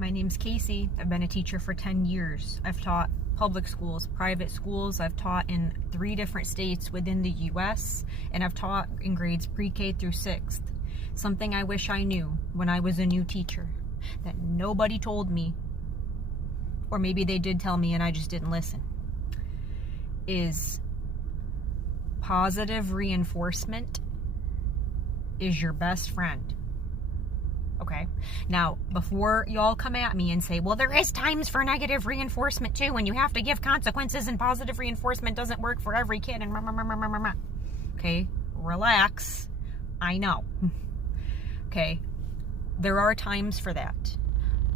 My name's Casey. I've been a teacher for 10 years. I've taught public schools, private schools. I've taught in 3 different states within the U.S., and I've taught in grades pre-K through 6th. Something I wish I knew when I was a new teacher that nobody told me, or maybe they did tell me and I just didn't listen, is positive reinforcement is your best friend. Okay. Now, before y'all come at me and say, well, there is times for negative reinforcement too, and you have to give consequences, and positive reinforcement doesn't work for every kid, and okay, relax. I know. Okay. There are times for that.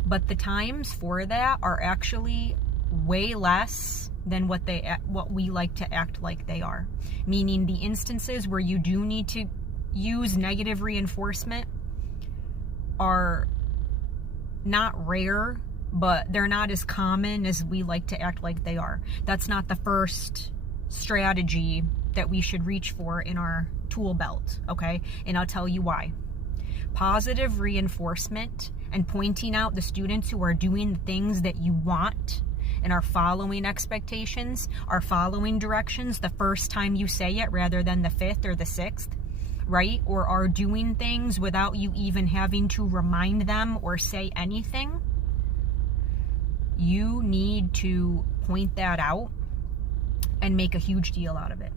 But the times for that are actually way less than what we like to act like they are. Meaning the instances where you do need to use negative reinforcement are not rare, but they're not as common as we like to act like they are. That's not the first strategy that we should reach for in our tool belt, okay? And I'll tell you why. Positive reinforcement and pointing out the students who are doing the things that you want and are following expectations, are following directions the first time you say it rather than the 5th or the 6th, right? Or are doing things without you even having to remind them or say anything. You need to point that out and make a huge deal out of it.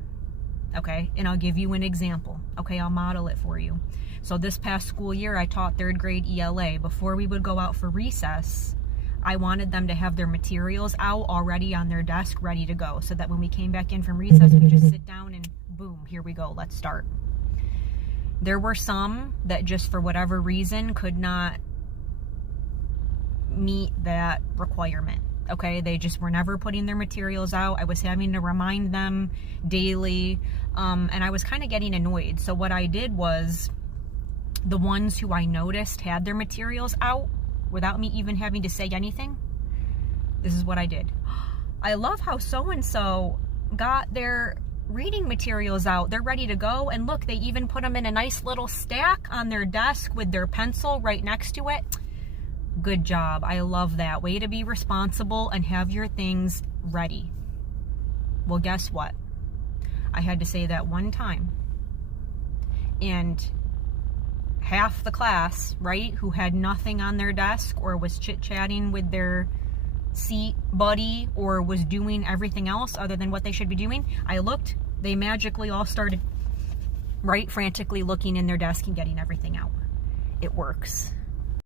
Okay? And I'll give you an example. Okay? I'll model it for you. So this past school year, I taught 3rd grade ELA. Before we would go out for recess, I wanted them to have their materials out already on their desk, ready to go, so that when we came back in from recess, we just sit down and boom, here we go, let's start. There were some that just for whatever reason could not meet that requirement. Okay, they just were never putting their materials out. I was having to remind them daily, and I was kind of getting annoyed. So what I did was, the ones who I noticed had their materials out without me even having to say anything, this is what I did. I love how so-and-so got their reading materials out. They're ready to go. And look, they even put them in a nice little stack on their desk with their pencil right next to it. Good job. I love that. Way to be responsible and have your things ready. Well, guess what? I had to say that one time. And half the class, right, who had nothing on their desk or was chit-chatting with their seat buddy or was doing everything else other than what they should be doing, I looked, they magically all started, right, frantically looking in their desk and getting everything out. It works.